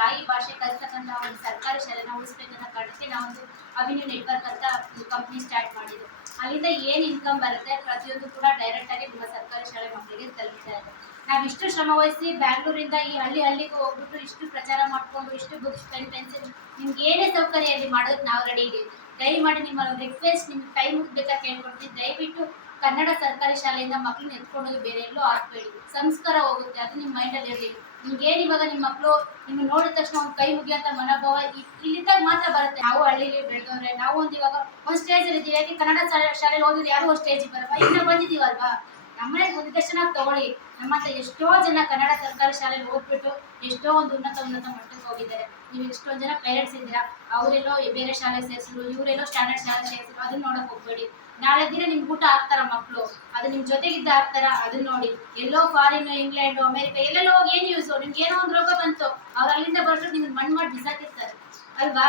ತಾಯಿ ಭಾಷೆ ಕಲ್ತಕ್ಕಂಥ ಒಂದು ಸರ್ಕಾರಿ ಶಾಲೆನ ಉಳಿಸ್ಬೇಕನ್ನೋ ಕಾರಣಕ್ಕೆ ನಾವೊಂದು ಅವಿನ್ಯೂ ನೆಟ್ವರ್ಕ್ ಅಂತ ಕಂಪ್ನಿ ಸ್ಟಾರ್ಟ್ ಮಾಡಿದ್ದು ಅಲ್ಲಿಂದ ಏನು ಇನ್ಕಮ್ ಬರುತ್ತೆ ಪ್ರತಿಯೊಂದು ಕೂಡ ಡೈರೆಕ್ಟ್ ಆಗಿ ನಿಮ್ಮ ಸರ್ಕಾರಿ ಶಾಲೆ ಮಕ್ಕಳಿಗೆ ತಲುಪ್ತಾ ಇದೆ. ನಾವು ಇಷ್ಟು ಶ್ರಮ ವಹಿಸಿ ಬ್ಯಾಂಗ್ಳೂರಿಂದ ಈ ಹಳ್ಳಿ ಹಳ್ಳಿಗೆ ಹೋಗ್ಬಿಟ್ಟು ಇಷ್ಟು ಪ್ರಚಾರ ಮಾಡ್ಕೊಂಡು, ಇಷ್ಟು ಬುಕ್ಸ್ ಪೆನ್ ಪೆನ್ಸಿಲ್ ನಿಮ್ಗೆ ಏನೇ ಸೌಕರ್ಯ ಅಲ್ಲಿ ಮಾಡೋದಕ್ಕೆ ನಾವು ರೆಡಿ ಇದ್ದೀವಿ ದಯಮಾಡಿ ನಿಮ್ಮ ರಿಕ್ವೆಸ್ಟ್ ನಿಮ್ಗೆ ಕೈ ಮುಗಿಬೇಕಾ ಕೇಳ್ಕೊಡ್ತೀನಿ ದಯವಿಟ್ಟು ಕನ್ನಡ ಸರ್ಕಾರಿ ಶಾಲೆಯಿಂದ ಮಕ್ಕಳನ್ನ ಎತ್ಕೊಂಡೋಗಿ ಬೇರೆ ಎಲ್ಲೋ ಹಾಕ್ಬೇಡಿ. ಸಂಸ್ಕಾರ ಹೋಗುತ್ತೆ, ಅದು ನಿಮ್ಮ ಮೈಂಡಲ್ಲಿ ಇರಲಿ. ನಿಮ್ಗೇನು ಇವಾಗ ನಿಮ್ಮ ಮಕ್ಕಳು ನಿಮ್ಗೆ ನೋಡಿದ ತಕ್ಷಣ ಒಂದು ಕೈ ಮುಗಿಯಂತ ಮನೋಭಾವ ಇಲ್ಲಿದ್ದಾಗ ಮಾತ್ರ ಬರುತ್ತೆ. ನಾವು ಹಳ್ಳಿಲಿ ಬೆಳೆದವ್ರೆ, ನಾವು ಒಂದು ಇವಾಗ ಒಂದು ಸ್ಟೇಜಲ್ಲಿ ಇದ್ದೀವಿ ಯಾಕೆ ಕನ್ನಡ ಶಾಲೆ ಶಾಲೆಗೆ ಯಾರೋ ಯಾರು ಒಂದು ಸ್ಟೇಜಿಗೆ ಬರಲ್ಲ ಈಗ ಬಂದಿದ್ದೀವಲ್ವಾ? ನಮ್ಮನೆ ತಕ್ಷಣ ತಗೊಳ್ಳಿ. ನಮ್ಮ ಹತ್ರ ಎಷ್ಟೋ ಜನ ಕನ್ನಡ ಸರ್ಕಾರಿ ಶಾಲೆಗೆ ಹೋಗ್ಬಿಟ್ಟು ಎಷ್ಟೋ ಒಂದು ಉನ್ನತ ಉನ್ನತ ಮಟ್ಟಕ್ಕೆ ಹೋಗಿದ್ದಾರೆ. ನೀವು ಎಷ್ಟೊಂದು ಜನ ಪೇರೆಂಟ್ಸ್ ಇದ್ದೀರಾ? ಅವರೆಲ್ಲೋ ಬೇರೆ ಶಾಲೆ ಸೇರಿಸಿದ್ರು, ಇವರೆಲ್ಲೋ ಸ್ಟ್ಯಾಂಡರ್ಡ್ ಶಾಲೆ ಸೇರಿಸಿದ್ರು, ಅದನ್ನ ನೋಡಕ್ ಹೋಗ್ಬೇಡಿ. ನಾಳೆ ದಿನ ನಿಮ್ಗೆ ಊಟ ಆಗ್ತಾರ ಮಕ್ಕಳು ಅದು ನಿಮ್ ಜೊತೆಗಿದ್ದ ಆಗ್ತಾರ ಅದನ್ನ ನೋಡಿ. ಎಲ್ಲೋ ಫಾರಿನ್ ಇಂಗ್ಲೆಂಡ್ ಅಮೆರಿಕ ಎಲ್ಲೆಲ್ಲೋ ಹೋಗಿ ಏನ್ ಯೂಸ್ ನಿಮ್ಗೆ ಏನೋ ಒಂದು ರೋಗ ಬಂತು. ಅವ್ರು ಅಲ್ಲಿಂದ ಬರ್ಬಿಟ್ಟು ನಿಮ್ಗೆ ಮಣ್ಣು ಮಾಡಿ ಬಿಸಾಕಿರ್ತಾರೆ. ಅಲ್ವಾ?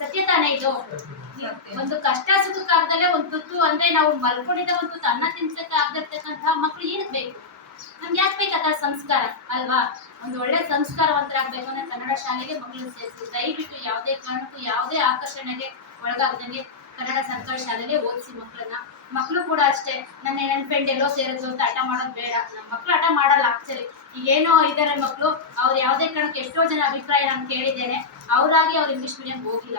ಸತ್ಯ ತಾನೇ ಇದು? ಒಂದು ಕಷ್ಟ ಸುಖಕ್ಕಾಗ್ದಲೇ ಒಂದು ತುತ್ತು ಅಂದ್ರೆ ನಾವು ಮಲ್ಕೊಂಡಿದ್ದ ಒಂದು ಅನ್ನ ತಿನ್ಸಕ್ಕೆ ಆಗದಿರ್ತಕ್ಕಂತಹ ಮಕ್ಳು ಏನಕ್ಕೆ ಬೇಕು? ನಮ್ಗೆ ಯಾಕೆ ಬೇಕಾದ ಸಂಸ್ಕಾರ ಅಲ್ವಾ? ಒಂದು ಒಳ್ಳೆ ಸಂಸ್ಕಾರವಂತರಾಗಬೇಕು ಅಂದ್ರೆ ಕನ್ನಡ ಶಾಲೆಗೆ ಮಕ್ಕಳು ಸೇರಿಸಿ ದಯವಿಟ್ಟು ಯಾವುದೇ ಕಾರಣಕ್ಕೂ ಯಾವುದೇ ಆಕರ್ಷಣೆಗೆ ಒಳಗಾಗದಂಗೆ ಕನ್ನಡ ಸರ್ಕಾರಿ ಶಾಲೆಗೆ ಓದಿಸಿ ಮಕ್ಕಳನ್ನ. ಮಕ್ಕಳು ಕೂಡ ಅಷ್ಟೇ, ನನ್ನ ಫ್ರೆಂಡ್ ಎಲ್ಲೋ ಸೇರಿದ್ರು ಅಂತ ಹಠ ಮಾಡೋದು ಬೇಡ. ನಮ್ಮ ಮಕ್ಕಳು ಹಠ ಮಾಡಲ್ಲ ಆಕ್ಚುಲಿ ಈಗೇನೋ ಇದ್ದಾರೆ ಮಕ್ಕಳು ಅವ್ರು ಯಾವುದೇ ಕಾರಣಕ್ಕೆ ಎಷ್ಟೋ ಜನ ಅಭಿಪ್ರಾಯ ನಾನು ಕೇಳಿದ್ದೇನೆ. ಅವರಾಗಿ ಅವ್ರು ಇಂಗ್ಲಿಷ್ ಮೀಡಿಯಂ ಹೋಗಿಲ್ಲ.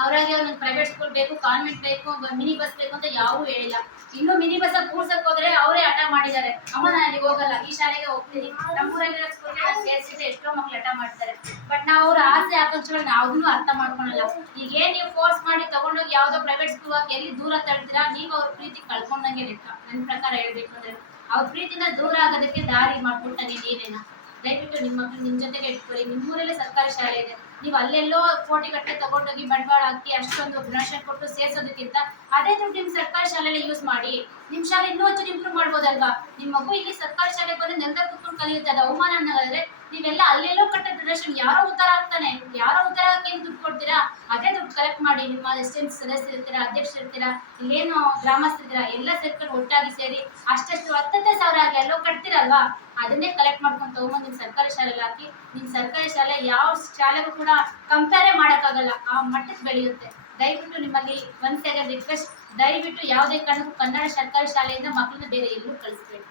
ಅವರಾಗಿ ಅವ್ರಿಗೆ ಪ್ರೈವೇಟ್ ಸ್ಕೂಲ್ ಬೇಕು ಕಾನ್ವೆಂಟ್ ಬೇಕು ಮಿನಿ ಬಸ್ ಬೇಕು ಅಂತ ಯಾವೂ ಹೇಳಿಲ್ಲ. ಇನ್ನು ಮಿನಿ ಬಸ್ ಕೂರ್ಸಕ್ ಹೋದ್ರೆ ಅವರೇ ಹಠ ಮಾಡಿದ್ದಾರೆ. ಅಮ್ಮ ನಾನು ಅಲ್ಲಿಗೆ ಹೋಗಲ್ಲ, ಈ ಶಾಲೆಗೆ ಹೋಗ್ತೀನಿ. ನಮ್ಮೂರಲ್ಲಿರೋ ಸ್ಕೂಲ್ಗೆ ನಾನು ಸೇರಿಸಿದ್ರೆ ಎಷ್ಟೋ ಮಕ್ಳು ಹಠ ಮಾಡ್ತಾರೆ. ಬಟ್ ನಾವು ಅವ್ರ ಆಸೆ ಆಕಾಂಕ್ಷೆಗಳನ್ನ ಯಾವ್ದನ್ನು ಅರ್ಥ ಮಾಡ್ಕೊಳಲ್ಲ. ಈಗ ಏನ್ ನೀವು ಫೋರ್ಸ್ ಮಾಡಿ ತಗೊಂಡೋಗಿ ಯಾವ್ದೋ ಪ್ರೈವೇಟ್ ಸ್ಕೂಲ್ ಎಲ್ಲಿ ದೂರ ತಳ್ತೀರಾ ನೀವು ಅವ್ರ ಪ್ರೀತಿ ಕಳ್ಕೊಂಡಂಗೆ ಲೆಕ್ಕ. ನನ್ನ ಪ್ರಕಾರ ಹೇಳ್ಬೇಕು ಅಂದ್ರೆ ಅವ್ರ ಪ್ರೀತಿನ ದೂರ ಆಗೋದಕ್ಕೆ ದಾರಿ ಮಾಡ್ಕೊಟ್ಟಂಗೆ ನೀವೇನ? ದಯವಿಟ್ಟು ನಿಮ್ಮ ಮಕ್ಕಳು ನಿಮ್ ಜೊತೆಗೆ ಇಟ್ಕೊಳ್ಳಿ. ನಿಮ್ಮೂರಲ್ಲೇ ಸರ್ಕಾರಿ ಶಾಲೆ ಇದೆ. ನೀವು ಅಲ್ಲೆಲ್ಲೋ ಕೋಟಿ ಗಟ್ಟಲೆ ತಗೊಂಡೋಗಿ ಬಂಡವಾಳ ಹಾಕಿ ಅಷ್ಟೊಂದು ಡೊನೇಷನ್ ಕೊಟ್ಟು ಸೇರ್ಸೋದಕ್ಕಿಂತ ಅದೇ ದುಡ್ಡು ನಿಮ್ಮ ಸರ್ಕಾರಿ ಶಾಲೆಯಲ್ಲಿ ಯೂಸ್ ಮಾಡಿ. ನಿಮ್ಮ ಶಾಲೆ ಇನ್ನೂ ಹೆಚ್ಚು ಇಂಪ್ರೂವ್ ಮಾಡ್ಬೋದಲ್ವಾ? ನಿಮ್ಮ ಮಗು ಇಲ್ಲಿ ಸರ್ಕಾರಿ ಶಾಲೆ ಬಂದು ನೆಲದ ಕುತ್ಕೊಂಡು ಕಲಿಯುತ್ತೆ, ಅದು ಅವಮಾನ ಅನ್ನೋದಾದ್ರೆ ನೀವೆಲ್ಲ ಅಲ್ಲೆಲ್ಲೋ ಕಟ್ಟ ಡೊನೇಷನ್ ಯಾರೋ ಉತ್ತರ ಆಗ್ತಾನೆ ಯಾರೋ ಉತ್ತರ ಹಾಕಿ ಏನ್ ದುಡ್ಡು ಕೊಡ್ತೀರಾ ಅದೇ ದುಡ್ಡು ಕಲೆಕ್ಟ್ ಮಾಡಿ, ನಿಮ್ಮ ಎಷ್ಟೆಂಟ್ ಸದಸ್ಯರು ಇರ್ತೀರಾ ಅಧ್ಯಕ್ಷರು ಇರ್ತೀರಾ ಇಲ್ಲೇನು ಗ್ರಾಮಸ್ಥರಿರ್ತೀರಾ ಎಲ್ಲ ಸೇರ್ಕೊಂಡು ಒಟ್ಟಾಗಿ ಸೇರಿ ಅಷ್ಟಷ್ಟು ಹತ್ತತ್ತೆ ಸಾವಿರ ಆಗಿ ಎಲ್ಲೋ ಕಟ್ತಿರಲ್ವಾ? ಅದನ್ನೇ ಕಲೆಕ್ಟ್ ಮಾಡ್ಕೊಂಡು ತಗೊಂಬಂದು ನಿಮ್ಮ ಸರ್ಕಾರಿ ಶಾಲೆಲಿ ಹಾಕಿ ನಿಮ್ಮ ಸರ್ಕಾರಿ ಶಾಲೆ ಯಾವ ಶಾಲೆಗೂ ಕೂಡ ಕಂಪೇರೇ ಮಾಡೋಕ್ಕಾಗಲ್ಲ, ಆ ಮಟ್ಟಕ್ಕೆ ಬೆಳೆಯುತ್ತೆ. ದಯವಿಟ್ಟು ನಿಮ್ಮಲ್ಲಿ ಒಂದು ಸೆಕೆಂಡ್ ರಿಕ್ವೆಸ್ಟ್ ದಯವಿಟ್ಟು ಯಾವುದೇ ಕಾರಣಕ್ಕೂ ಕನ್ನಡ ಸರ್ಕಾರಿ ಶಾಲೆಯಿಂದ ಮಕ್ಕಳನ್ನ ಬೇರೆ ಎಲ್ಲೂ ಕಳಿಸ್ಬೇಡಿ.